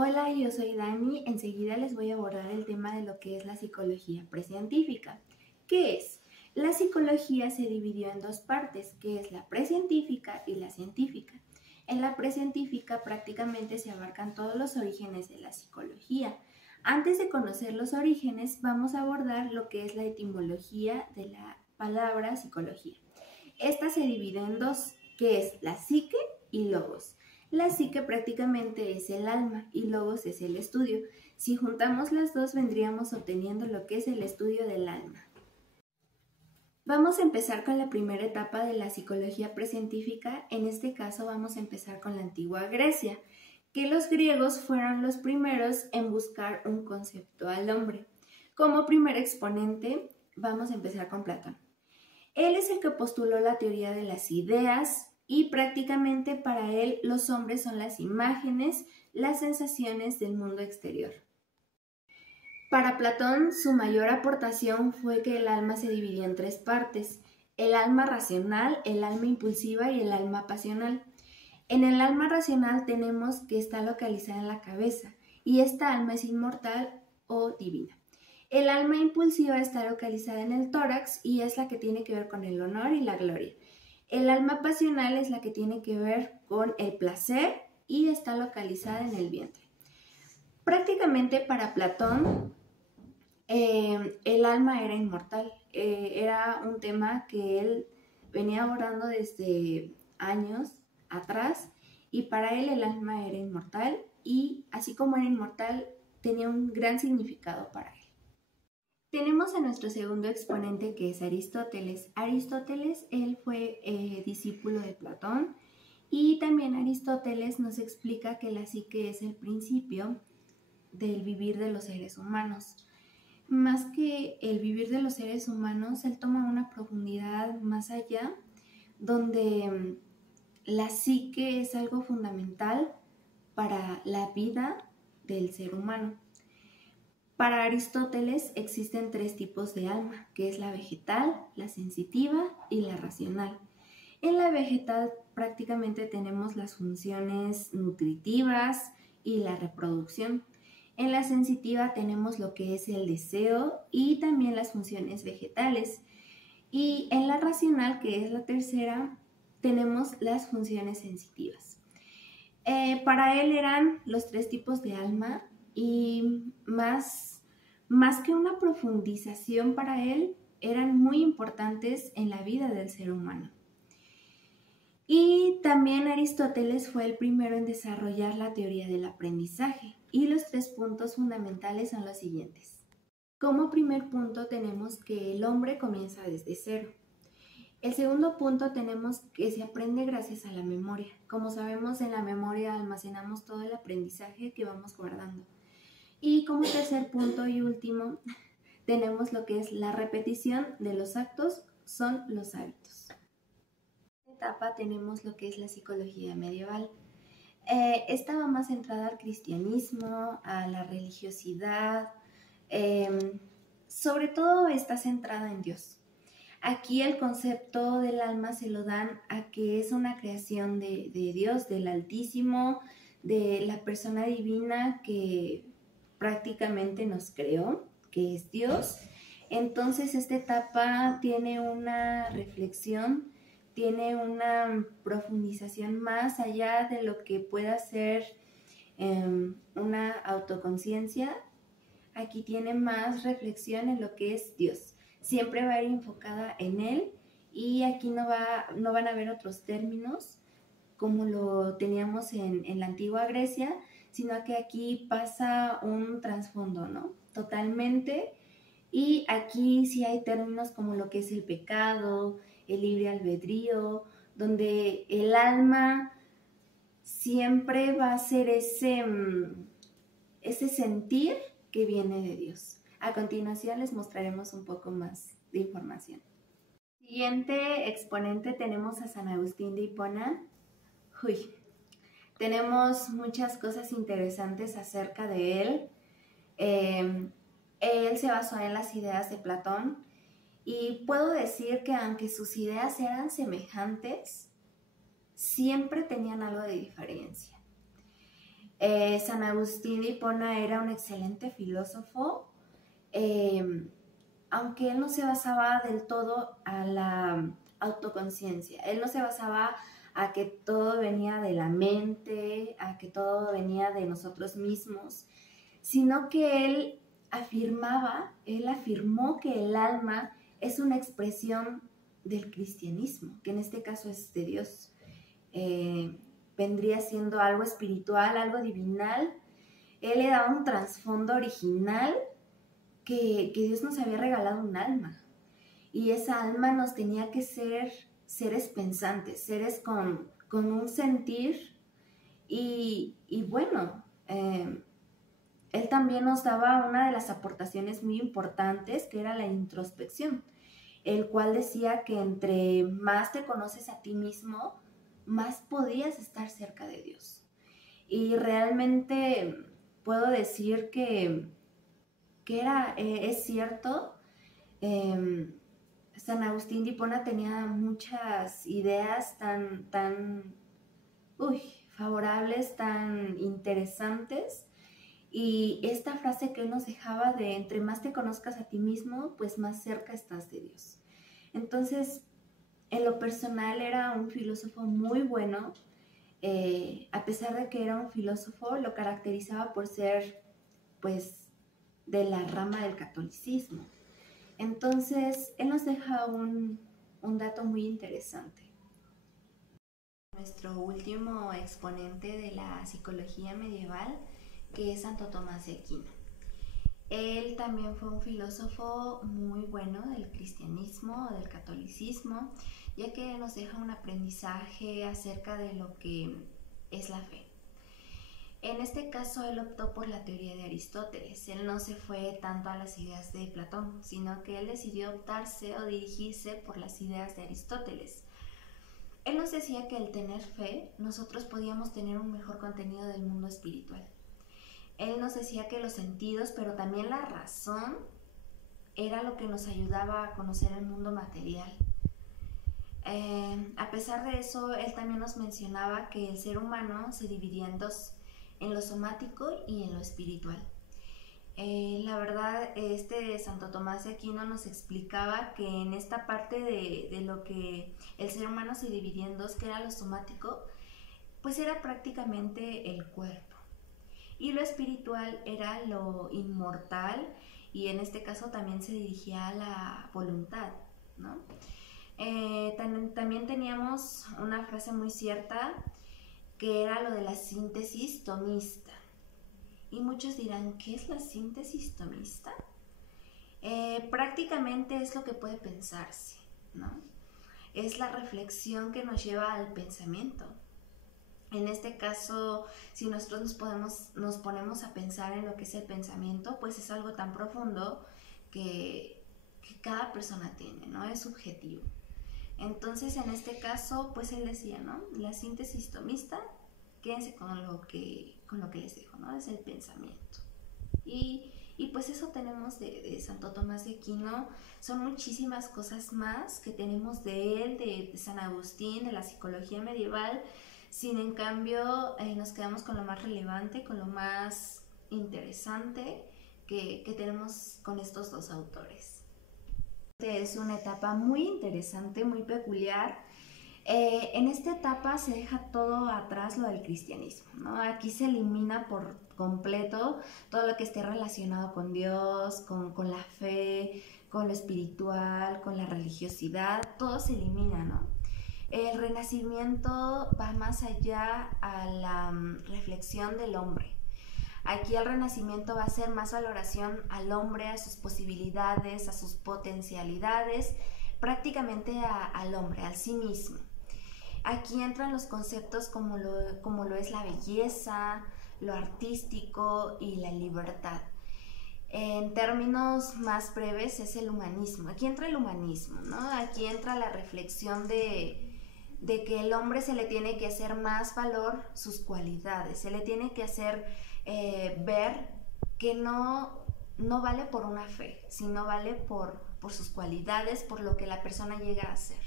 Hola, yo soy Dani. Enseguida les voy a abordar el tema de lo que es la psicología precientífica. ¿Qué es? La psicología se dividió en dos partes, que es la precientífica y la científica. En la precientífica prácticamente se abarcan todos los orígenes de la psicología. Antes de conocer los orígenes, vamos a abordar lo que es la etimología de la palabra psicología. Esta se divide en dos, que es la psique y logos. La psique prácticamente es el alma y logos es el estudio. Si juntamos las dos vendríamos obteniendo lo que es el estudio del alma. Vamos a empezar con la primera etapa de la psicología precientífica. En este caso vamos a empezar con la antigua Grecia, que los griegos fueron los primeros en buscar un concepto al hombre. Como primer exponente vamos a empezar con Platón. Él es el que postuló la teoría de las ideas y prácticamente para él los hombres son las imágenes, las sensaciones del mundo exterior. Para Platón, su mayor aportación fue que el alma se dividía en tres partes: el alma racional, el alma impulsiva y el alma pasional. En el alma racional tenemos que está localizada en la cabeza y esta alma es inmortal o divina. El alma impulsiva está localizada en el tórax y es la que tiene que ver con el honor y la gloria. El alma pasional es la que tiene que ver con el placer y está localizada en el vientre. Prácticamente para Platón, el alma era inmortal. Era un tema que él venía abordando desde años atrás y para él el alma era inmortal y así como era inmortal tenía un gran significado para él. Tenemos a nuestro segundo exponente que es Aristóteles. Aristóteles, él fue discípulo de Platón y también Aristóteles nos explica que la psique es el principio del vivir de los seres humanos. Más que el vivir de los seres humanos, él toma una profundidad más allá, donde la psique es algo fundamental para la vida del ser humano. Para Aristóteles existen tres tipos de alma, que es la vegetal, la sensitiva y la racional. En la vegetal prácticamente tenemos las funciones nutritivas y la reproducción. En la sensitiva tenemos lo que es el deseo y también las funciones vegetales. Y en la racional, que es la tercera, tenemos las funciones sensitivas. Para él eran los tres tipos de alma y más que una profundización para él, eran muy importantes en la vida del ser humano. Y también Aristóteles fue el primero en desarrollar la teoría del aprendizaje y los tres puntos fundamentales son los siguientes. Como primer punto tenemos que el hombre comienza desde cero. El segundo punto tenemos que se aprende gracias a la memoria. Como sabemos, en la memoria almacenamos todo el aprendizaje que vamos guardando. Y como tercer punto y último, tenemos lo que es la repetición de los actos son los hábitos. En esta etapa tenemos lo que es la psicología medieval. Esta va más centrada al cristianismo, a la religiosidad, sobre todo está centrada en Dios. Aquí el concepto del alma se lo dan a que es una creación de Dios, del Altísimo, de la persona divina que prácticamente nos creó, que es Dios. Entonces esta etapa tiene una reflexión, tiene una profundización más allá de lo que pueda ser una autoconciencia. Aquí tiene más reflexión en lo que es Dios. Siempre va a ir enfocada en Él y aquí no van a haber otros términos como lo teníamos en la antigua Grecia, sino que aquí pasa un trasfondo, ¿no? Totalmente. Y aquí sí hay términos como lo que es el pecado, el libre albedrío, donde el alma siempre va a ser ese sentir que viene de Dios. A continuación les mostraremos un poco más de información. Siguiente exponente tenemos a San Agustín de Hipona. Tenemos muchas cosas interesantes acerca de él. Él se basó en las ideas de Platón y puedo decir que aunque sus ideas eran semejantes, siempre tenían algo de diferencia. San Agustín de Hipona era un excelente filósofo, aunque él no se basaba del todo a la autoconciencia. Él no se basaba a que todo venía de la mente, a que todo venía de nosotros mismos, sino que él afirmó que el alma es una expresión del cristianismo, que en este caso es de Dios. Vendría siendo algo espiritual, algo divinal. Él le daba un trasfondo original que Dios nos había regalado un alma. Y esa alma nos tenía que ser seres pensantes, seres con un sentir. Y bueno, él también nos daba una de las aportaciones muy importantes, que era la introspección, el cual decía que entre más te conoces a ti mismo, más podías estar cerca de Dios. Y realmente puedo decir que es cierto. San Agustín de Hipona tenía muchas ideas tan favorables, tan interesantes. Y esta frase que él nos dejaba de entre más te conozcas a ti mismo, pues más cerca estás de Dios. Entonces, en lo personal era un filósofo muy bueno. A pesar de que era un filósofo, lo caracterizaba por ser, pues, de la rama del catolicismo. Entonces, él nos deja un dato muy interesante. Nuestro último exponente de la psicología medieval, que es Santo Tomás de Aquino. Él también fue un filósofo muy bueno del cristianismo, del catolicismo, ya que nos deja un aprendizaje acerca de lo que es la fe. En este caso, él optó por la teoría de Aristóteles. Él no se fue tanto a las ideas de Platón, sino que él decidió optarse o dirigirse por las ideas de Aristóteles. Él nos decía que al tener fe, nosotros podíamos tener un mejor contenido del mundo espiritual. Él nos decía que los sentidos, pero también la razón, era lo que nos ayudaba a conocer el mundo material. A pesar de eso, él también nos mencionaba que el ser humano se dividía en dos, en lo somático y en lo espiritual. La verdad, Santo Tomás de Aquino nos explicaba que en esta parte de lo que el ser humano se dividía en dos, que era lo somático, pues era prácticamente el cuerpo. Y lo espiritual era lo inmortal, y en este caso también se dirigía a la voluntad, ¿no? También teníamos una frase muy cierta, que era lo de la síntesis tomista. Y muchos dirán, ¿qué es la síntesis tomista? Prácticamente es lo que puede pensarse, ¿no? Es la reflexión que nos lleva al pensamiento. En este caso, si nosotros nos ponemos a pensar en lo que es el pensamiento, pues es algo tan profundo que cada persona tiene, ¿no? Es subjetivo. Entonces, en este caso, pues él decía, ¿no? La síntesis tomista, quédense con lo que les dejo, ¿no? Es el pensamiento. Y pues eso tenemos de Santo Tomás de Aquino. Son muchísimas cosas más que tenemos de él, de San Agustín, de la psicología medieval. Sin en cambio, nos quedamos con lo más relevante, con lo más interesante que tenemos con estos dos autores. Es una etapa muy interesante, muy peculiar. En esta etapa se deja todo atrás, lo del cristianismo, ¿no? Aquí se elimina por completo todo lo que esté relacionado con Dios, con la fe, con lo espiritual, con la religiosidad, todo se elimina, ¿no? El Renacimiento va más allá a la reflexión del hombre. Aquí el Renacimiento va a ser más valoración al hombre, a sus posibilidades, a sus potencialidades, prácticamente al hombre, al sí mismo. Aquí entran los conceptos como lo es la belleza, lo artístico y la libertad. En términos más breves es el humanismo. Aquí entra el humanismo, ¿no? Aquí entra la reflexión de que el hombre se le tiene que hacer más valor sus cualidades, se le tiene que hacer ver que no vale por una fe, sino vale por sus cualidades, por lo que la persona llega a hacer.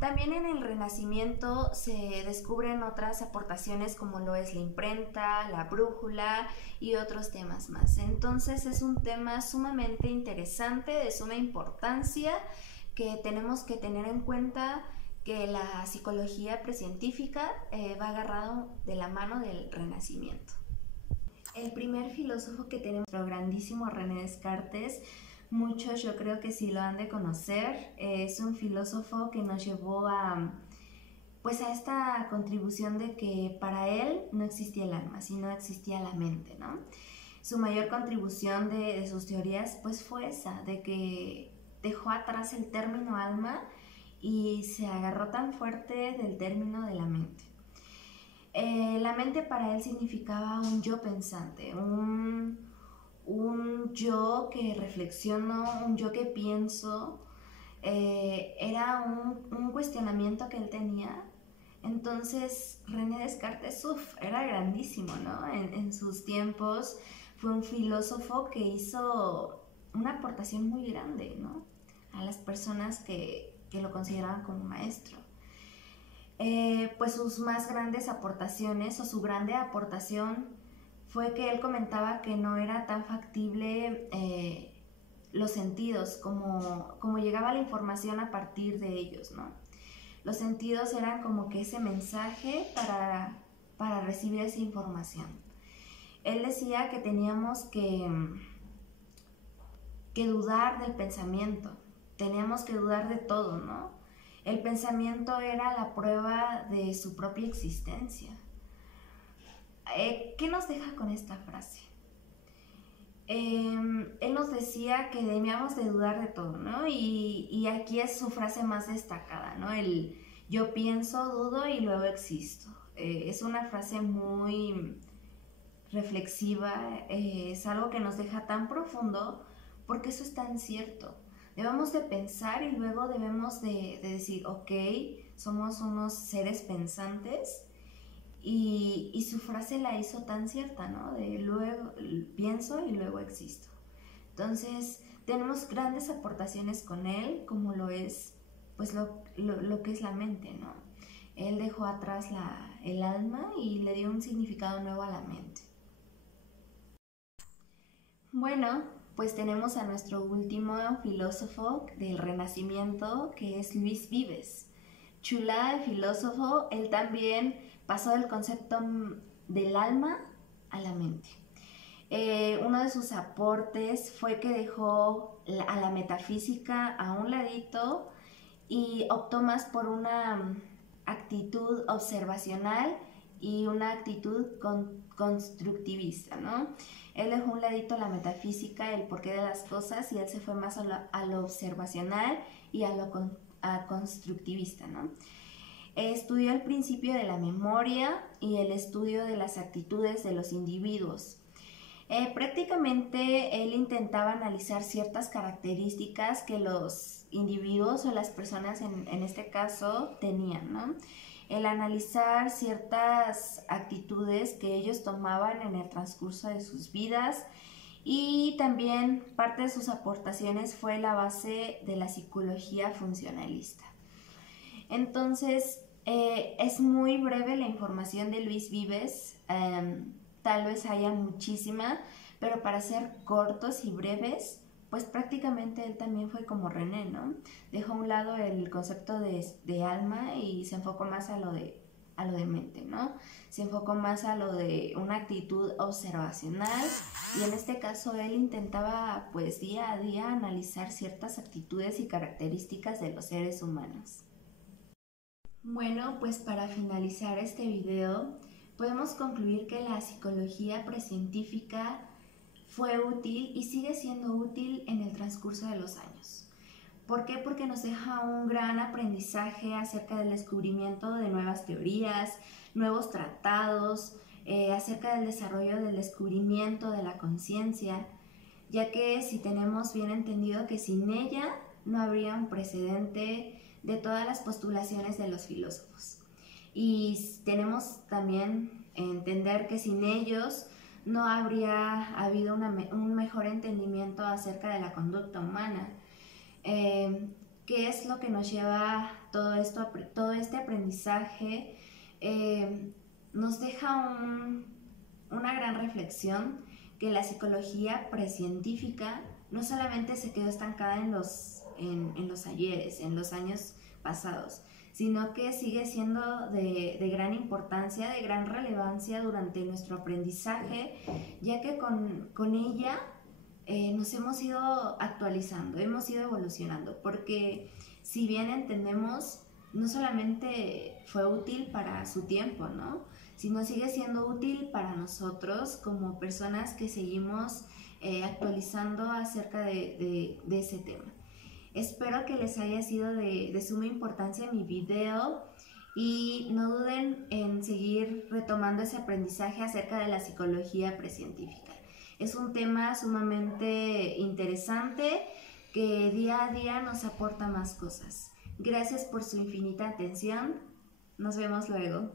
También en el Renacimiento se descubren otras aportaciones como lo es la imprenta, la brújula y otros temas más. Entonces es un tema sumamente interesante, de suma importancia, que tenemos que tener en cuenta que la psicología precientífica va agarrado de la mano del Renacimiento. El primer filósofo que tenemos, nuestro grandísimo René Descartes, muchos yo creo que sí lo han de conocer. Es un filósofo que nos llevó pues a esta contribución de que para él no existía el alma, sino existía la mente, ¿no? Su mayor contribución de sus teorías pues fue esa, de que dejó atrás el término alma y se agarró tan fuerte del término de la mente. La mente para él significaba un yo pensante, un yo que reflexiono, un yo que pienso. Era un cuestionamiento que él tenía. Entonces René Descartes era grandísimo, ¿no? En sus tiempos fue un filósofo que hizo una aportación muy grande, ¿no? A las personas que lo consideraban como maestro. Pues sus más grandes aportaciones o su grande aportación fue que él comentaba que no era tan factible los sentidos, como llegaba la información a partir de ellos, ¿no? Los sentidos eran como que ese mensaje para recibir esa información. Él decía que teníamos que dudar del pensamiento, teníamos que dudar de todo, ¿no? El pensamiento era la prueba de su propia existencia. ¿Qué nos deja con esta frase? Él nos decía que debíamos de dudar de todo, ¿no? Y aquí es su frase más destacada, ¿no? El yo pienso, dudo y luego existo. Es una frase muy reflexiva, es algo que nos deja tan profundo porque eso es tan cierto. Debemos de pensar y luego debemos de decir, ok, somos unos seres pensantes. Y su frase la hizo tan cierta, ¿no? De luego pienso y luego existo. Entonces, tenemos grandes aportaciones con él, como lo es, pues lo que es la mente, ¿no? Él dejó atrás el alma y le dio un significado nuevo a la mente. Bueno, pues tenemos a nuestro último filósofo del Renacimiento, que es Luis Vives. Chulada de filósofo, él también pasó del concepto del alma a la mente. Uno de sus aportes fue que dejó a la metafísica a un ladito y optó más por una actitud observacional y una actitud constructivista, ¿no? Él dejó a un ladito la metafísica, el porqué de las cosas, y él se fue más a lo observacional y a lo constructivista, ¿no? Estudió el principio de la memoria y el estudio de las actitudes de los individuos. Prácticamente él intentaba analizar ciertas características que los individuos o las personas en este caso tenían, ¿no? El analizar ciertas actitudes que ellos tomaban en el transcurso de sus vidas, y también parte de sus aportaciones fue la base de la psicología funcionalista. Entonces, es muy breve la información de Luis Vives, tal vez haya muchísima, pero para ser cortos y breves, pues prácticamente él también fue como René, ¿no? Dejó a un lado el concepto de alma y se enfocó más a lo de mente, ¿no? Se enfocó más a lo de una actitud observacional, y en este caso él intentaba pues día a día analizar ciertas actitudes y características de los seres humanos. Bueno, pues para finalizar este video, podemos concluir que la psicología precientífica fue útil y sigue siendo útil en el transcurso de los años. ¿Por qué? Porque nos deja un gran aprendizaje acerca del descubrimiento de nuevas teorías, nuevos tratados, acerca del desarrollo del descubrimiento de la conciencia, ya que si tenemos bien entendido que sin ella no habría un precedente de todas las postulaciones de los filósofos. Y tenemos también entender que sin ellos no habría habido un mejor entendimiento acerca de la conducta humana. ¿Qué es lo que nos lleva todo esto, todo este aprendizaje? Nos deja una gran reflexión, que la psicología precientífica no solamente se quedó estancada en los ayeres, en los años pasados, sino que sigue siendo de gran importancia, de gran relevancia durante nuestro aprendizaje, ya que con ella nos hemos ido actualizando, hemos ido evolucionando, porque si bien entendemos, no solamente fue útil para su tiempo, ¿no? Sino sigue siendo útil para nosotros como personas que seguimos actualizando acerca de ese tema. Espero que les haya sido de suma importancia mi video y no duden en seguir retomando ese aprendizaje acerca de la psicología precientífica. Es un tema sumamente interesante que día a día nos aporta más cosas. Gracias por su infinita atención. Nos vemos luego.